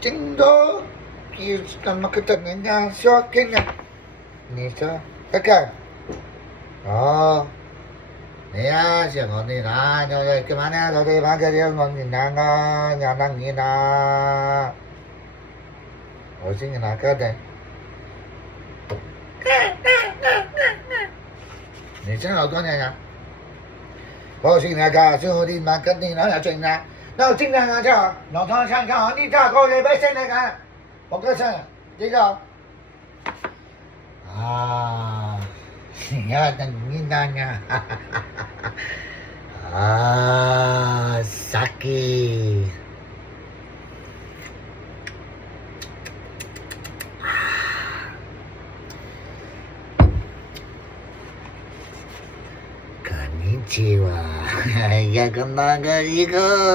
真的，你怎么个等人家小跟呢？你说看看，哦，你呀，是我的啦，就是干嘛呢？就是那个叫我的那个，nhà năng你那，我是你那个的。你真老多年呀？我是那个，是我的那个你那要真的。那今天啊，这老唐想看你这个礼拜现在看，我告诉你，这个啊，你要等你那呢，啊，Saki，こんにちは。いや、こんながいいか。